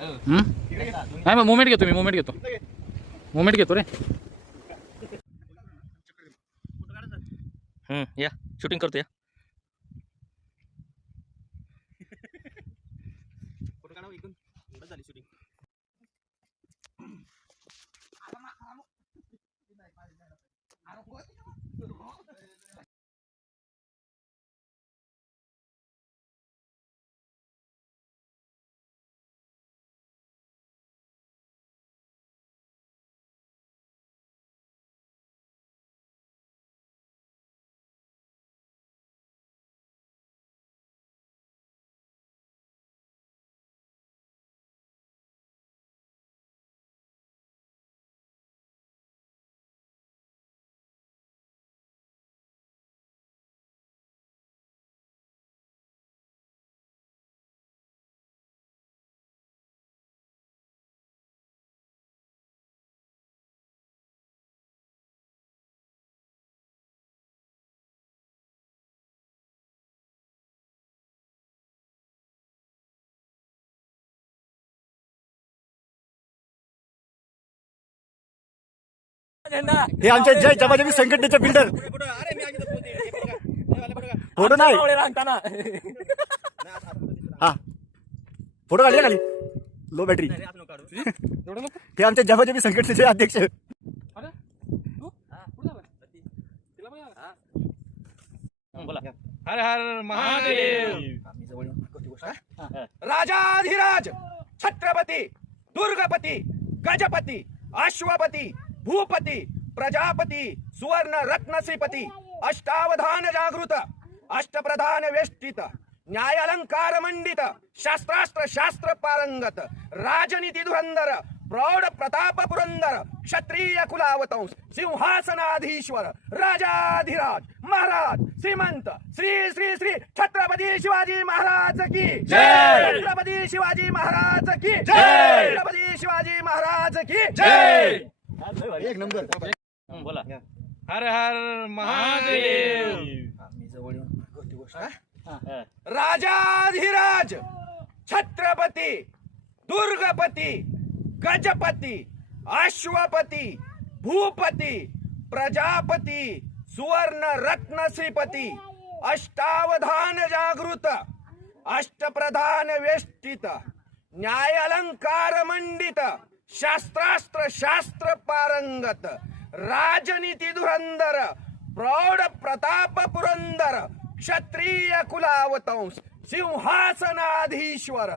नाही मग मोमेंट घेतो मी, मोमेंट घेतो रे. या शूटिंग करतो या. हे आमच्या जय जमाजमी संघटनेचे बिल्डर. फोटो नाही, हा फोटो काढले खाली, लो बॅटरी. हे आमच्या जमाजमी संघटनेचे अध्यक्ष. हर हर महादेव. राजाधिराज छत्रपती दुर्गपती गजपती अश्वपती भूपती प्रजापती सुवर्ण रत्न श्रीपती अष्टावधान जागृत अष्टप्रधान वेष्टित न्यायालंकार मंडित शास्त्रास्त्र शास्त्र पारंगत राजनीती धुरंधर प्रौढ प्रताप पुरंदर क्षत्रिय कुलावतंस सिंहासनाधीश्वर राजाधिराज महाराज श्रीमंत श्री श्री श्री छत्रपती शिवाजी महाराज की जय. छत्रपती शिवाजी महाराज की जय. छत्रपती शिवाजी महाराज की जय. एक नंबर. बोला. हर हर महादेव. राजाधिराज छत्रपती दुर्गपती गजपती अश्वपती भूपती प्रजापती सुवर्ण रत्न श्रीपती अष्टावधान जागृत अष्टप्रधान वेष्टित न्यायालंकार मंडित शास्त्रास्त्र शास्त्र पारंगत राजनीती धुरंधर प्रौढ प्रताप पुरंदर क्षत्रिय कुलावतंस सिंहासनाधीश्वर